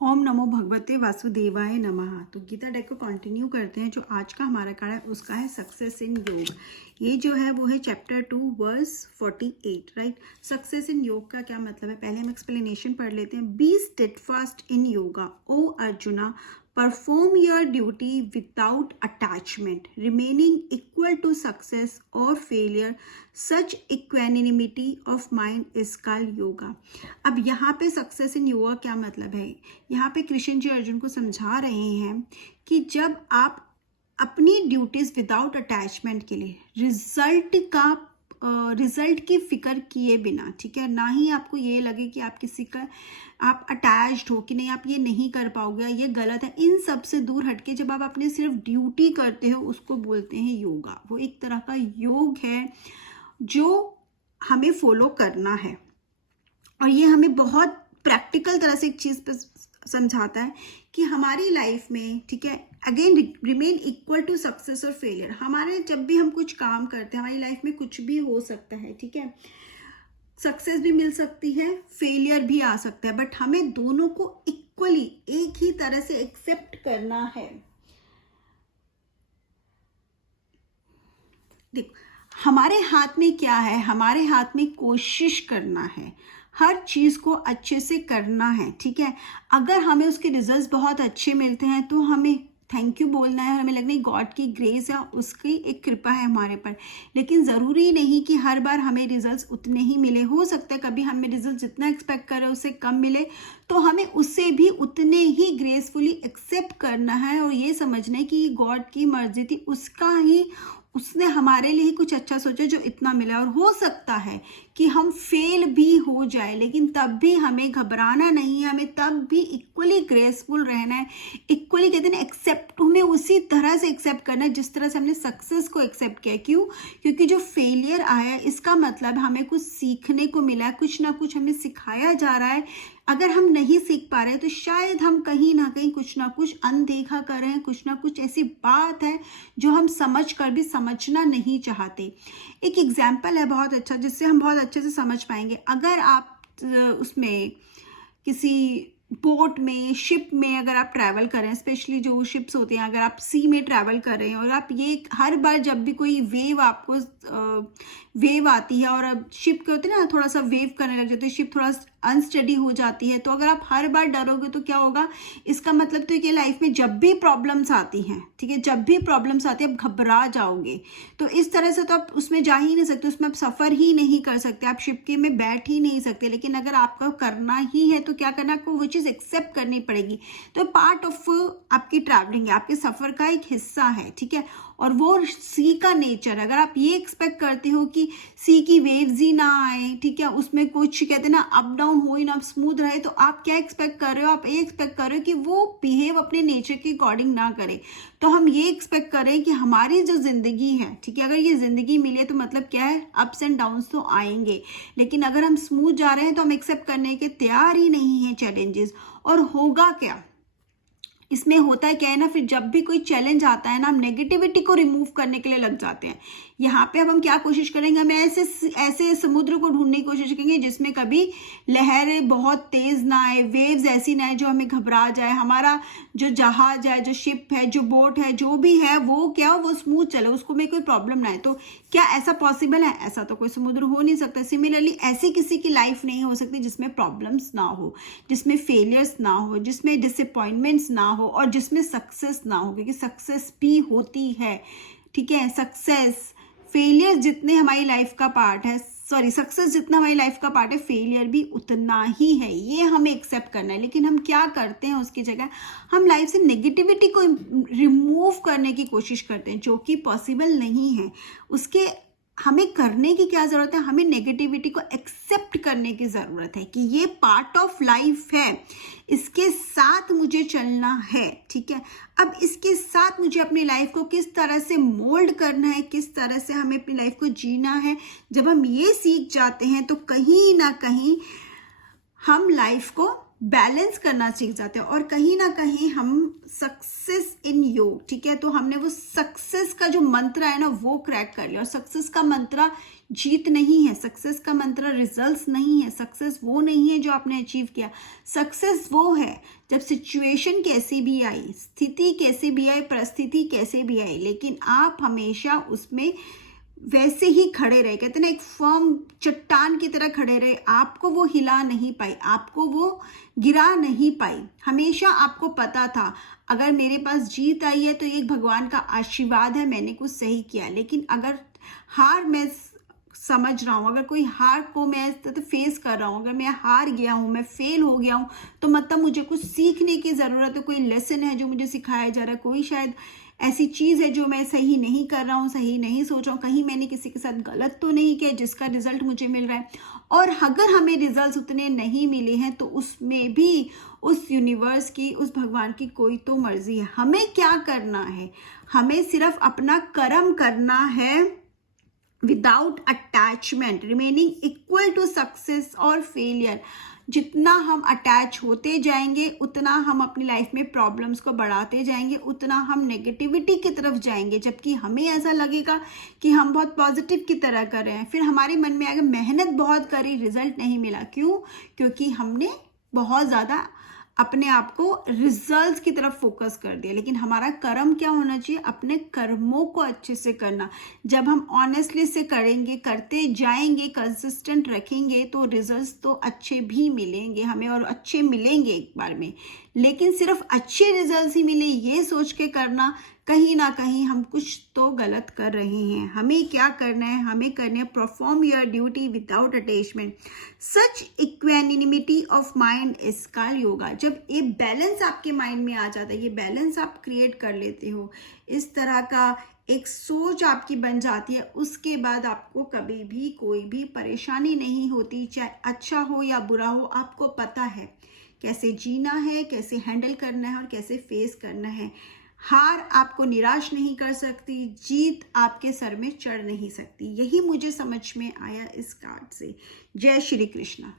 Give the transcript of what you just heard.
ओम नमो भगवते वासुदेवाय नमः। तो गीता डेक को कंटिन्यू करते हैं। जो आज का हमारा कार्य है उसका है सक्सेस इन योग। ये जो है वो है chapter 2 verse 48, right. Success in योग का क्या मतलब है, पहले हम एक्सप्लेनेशन पढ़ लेते हैं। Be steadfast in yoga O Arjuna, perform your duty without attachment, remaining equal to success or failure. Such equanimity of mind is called yoga. अब यहाँ पे सक्सेस इन योगा क्या मतलब है, यहाँ पे कृष्ण जी अर्जुन को समझा रहे हैं कि जब आप अपनी ड्यूटीज विदाउट अटैचमेंट के लिए रिजल्ट की फिक्र किए बिना, ठीक है, ना ही आपको ये लगे कि आप किसी का आप अटैच्ड हो कि नहीं आप ये नहीं कर पाओगे, ये गलत है, इन सब से दूर हटके जब आप अपने सिर्फ ड्यूटी करते हो उसको बोलते हैं योगा। वो एक तरह का योग है जो हमें फॉलो करना है और ये हमें बहुत प्रैक्टिकल तरह से एक चीज़ पर समझाता है कि हमारी लाइफ में, ठीक है, again remain equal to success और फेलियर। हमारे जब भी हम कुछ काम करते हैं हमारी लाइफ में कुछ भी हो सकता है, ठीक है, सक्सेस भी मिल सकती है, फेलियर भी आ सकता है, बट हमें दोनों को इक्वली एक ही तरह से एक्सेप्ट करना है। देखो हमारे हाथ में क्या है, हमारे हाथ में कोशिश करना है, हर चीज को अच्छे से करना है, ठीक है। अगर हमें उसके रिजल्ट्स बहुत अच्छे मिलते हैं तो हमें थैंक यू बोलना है, हमें लगना है गॉड की ग्रेस है, उसकी एक कृपा है हमारे पर। लेकिन ज़रूरी नहीं कि हर बार हमें रिजल्ट्स उतने ही मिले, हो सकता है कभी हमें रिजल्ट जितना एक्सपेक्ट कर रहे हैं उससे कम मिले, तो हमें उससे भी उतने ही ग्रेसफुली एक्सेप्ट करना है और ये समझना है कि गॉड की मर्जी थी, उसका ही, उसने हमारे लिए कुछ अच्छा सोचा जो इतना मिला। और हो सकता है कि हम फेल भी हो जाए लेकिन तब भी हमें घबराना नहीं है, हमें तब भी इक्वली ग्रेसफुल रहना है, इक्वली कहते हैं ना एक्सेप्ट, हमें उसी तरह से एक्सेप्ट करना है जिस तरह से हमने सक्सेस को एक्सेप्ट किया। क्यों? क्योंकि जो फेलियर आया इसका मतलब हमें कुछ सीखने को मिला है, कुछ ना कुछ हमें सिखाया जा रहा है। अगर हम नहीं सीख पा रहे हैं तो शायद हम कहीं ना कहीं कुछ ना कुछ अनदेखा कर रहे हैं, कुछ ना कुछ ऐसी बात है जो हम समझ कर भी समझना नहीं चाहते। एक एग्जाम्पल है बहुत अच्छा जिससे हम बहुत अच्छे से समझ पाएंगे। अगर आप उसमें किसी बोट में, शिप में अगर आप ट्रैवल करें, स्पेशली जो शिप्स होते हैं, अगर आप सी में ट्रैवल कर रहे हैं और आप ये हर बार जब भी कोई वेव आपको वेव आती है और अब शिप के होते हैं ना थोड़ा सा वेव करने लग जाते हैं, शिप थोड़ा अनस्टडी हो जाती है, तो अगर आप हर बार डरोगे तो क्या होगा, इसका मतलब तो कि लाइफ में जब भी प्रॉब्लम्स आती हैं, ठीक है, जब भी प्रॉब्लम्स आती है आप घबरा जाओगे। तो इस तरह से तो आप उसमें जा ही नहीं सकते, उसमें आप सफ़र ही नहीं कर सकते, आप शिप के में बैठ ही नहीं सकते। लेकिन अगर आपको करना ही है तो क्या करना, आपको वो चीज़ एक्सेप्ट करनी पड़ेगी। तो पार्ट ऑफ आपकी ट्रैवलिंग है, आपके सफ़र का एक हिस्सा है, ठीक है। और वो सी का नेचर, अगर आप ये एक्सपेक्ट करते हो कि सी की वेव्स ही ना आए, ठीक है, उसमें कुछ कहते हैं ना अप डाउन हो ही ना, स्मूथ रहे, तो आप क्या एक्सपेक्ट कर रहे हो, आप ये एक्सपेक्ट कर रहे हो कि वो बिहेव अपने नेचर के अकॉर्डिंग ना करे। तो हम ये एक्सपेक्ट कर रहे हैं कि हमारी जो जिंदगी है, ठीक है, अगर ये जिंदगी मिले तो मतलब क्या है, अप्स एंड डाउन्स तो आएंगे, लेकिन अगर हम स्मूथ जा रहे हैं तो हम एक्सेप्ट करने के तैयार ही नहीं है चैलेंजेस। और होगा क्या इसमें, होता है क्या है ना, फिर जब भी कोई चैलेंज आता है ना, हम नेगेटिविटी को रिमूव करने के लिए लग जाते हैं। यहाँ पे अब हम क्या कोशिश करेंगे, हम ऐसे समुद्र को ढूंढने की कोशिश करेंगे जिसमें कभी लहरें बहुत तेज ना आए, वेव्स ऐसी ना आए जो हमें घबरा जाए, हमारा जो जहाज है, जो शिप है, जो बोट है, जो भी है वो क्या हो, वो स्मूथ चले, उसको में कोई प्रॉब्लम ना आए। तो क्या ऐसा पॉसिबल है? ऐसा तो कोई समुद्र हो नहीं सकता। सिमिलरली ऐसी किसी की लाइफ नहीं हो सकती जिसमें प्रॉब्लम्स ना हो, जिसमें फेलियर्स ना हो, जिसमें डिसअपॉइंटमेंट्स ना हो और जिसमें सक्सेस ना हो, क्योंकि सक्सेस भी होती है, ठीक है। सक्सेस, फेलियर जितने हमारी लाइफ का पार्ट है, सॉरी, सक्सेस जितना हमारी लाइफ का पार्ट है, फेलियर भी उतना ही है, ये हमें एक्सेप्ट करना है। लेकिन हम क्या करते हैं, उसकी जगह हम लाइफ से नेगेटिविटी को रिमूव करने की कोशिश करते हैं, जो कि पॉसिबल नहीं है। उसके हमें करने की क्या ज़रूरत है, हमें नेगेटिविटी को एक्सेप्ट करने की ज़रूरत है कि ये पार्ट ऑफ लाइफ है, इसके साथ मुझे चलना है, ठीक है। अब इसके साथ मुझे अपनी लाइफ को किस तरह से मोल्ड करना है, किस तरह से हमें अपनी लाइफ को जीना है, जब हम ये सीख जाते हैं तो कहीं ना कहीं हम लाइफ को बैलेंस करना सीख जाते हैं और कहीं ना कहीं हम सक्सेस इन योग, ठीक है, तो हमने वो सक्सेस का जो मंत्र है ना वो क्रैक कर लिया। और सक्सेस का मंत्र जीत नहीं है, सक्सेस का मंत्र रिजल्ट्स नहीं है, सक्सेस वो नहीं है जो आपने अचीव किया। सक्सेस वो है जब सिचुएशन कैसी भी आई, स्थिति कैसी भी आई, परिस्थिति कैसे भी आई, लेकिन आप हमेशा उसमें वैसे ही खड़े रहे। कहते ना एक फर्म चट्टान की तरह खड़े रहे, आपको वो हिला नहीं पाई, आपको वो गिरा नहीं पाई। हमेशा आपको पता था अगर मेरे पास जीत आई है तो ये भगवान का आशीर्वाद है, मैंने कुछ सही किया। लेकिन अगर हार मैं समझ रहा हूँ, अगर कोई हार को मैं फेस कर रहा हूँ, अगर मैं हार गया हूँ, मैं फेल हो गया हूँ, तो मतलब मुझे कुछ सीखने की ज़रूरत है, कोई लेसन है जो मुझे सिखाया जा रहा है, कोई शायद ऐसी चीज़ है जो मैं सही नहीं कर रहा हूँ, सही नहीं सोच रहा हूँ, कहीं मैंने किसी के साथ गलत तो नहीं किया जिसका रिजल्ट मुझे मिल रहा है। और अगर हमें रिजल्ट्स उतने नहीं मिले हैं तो उसमें भी उस यूनिवर्स की, उस भगवान की कोई तो मर्जी है। हमें क्या करना है, हमें सिर्फ अपना कर्म करना है without attachment, remaining equal to success और फेलियर। जितना हम अटैच होते जाएंगे उतना हम अपनी लाइफ में प्रॉब्लम्स को बढ़ाते जाएंगे, उतना हम नेगेटिविटी की तरफ जाएंगे। जबकि हमें ऐसा लगेगा कि हम बहुत पॉजिटिव की तरह कर रहे हैं, फिर हमारे मन में आएगा मेहनत बहुत करी, रिजल्ट नहीं मिला। क्यों? क्योंकि हमने बहुत ज़्यादा अपने आप को रिजल्ट्स की तरफ फोकस कर दिया। लेकिन हमारा कर्म क्या होना चाहिए? अपने कर्मों को अच्छे से करना। जब हम ऑनेस्टली से करेंगे, करते जाएंगे, कंसिस्टेंट रखेंगे तो रिजल्ट्स तो अच्छे भी मिलेंगे हमें, और अच्छे मिलेंगे एक बार में। लेकिन सिर्फ अच्छे रिजल्ट्स ही मिले ये सोच के करना, कहीं ना कहीं हम कुछ तो गलत कर रहे हैं। हमें क्या करना है? हमें करना है perform your duty without attachment. Such equanimity of mind is called yoga. जब ये बैलेंस आपके माइंड में आ जाता है, ये बैलेंस आप क्रिएट कर लेते हो, इस तरह का एक सोच आपकी बन जाती है, उसके बाद आपको कभी भी कोई भी परेशानी नहीं होती। चाहे अच्छा हो या बुरा हो, आपको पता है कैसे जीना है, कैसे हैंडल करना है और कैसे फेस करना है। हार आपको निराश नहीं कर सकती, जीत आपके सर में चढ़ नहीं सकती। यही मुझे समझ में आया इस कार्ड से। जय श्री कृष्णा।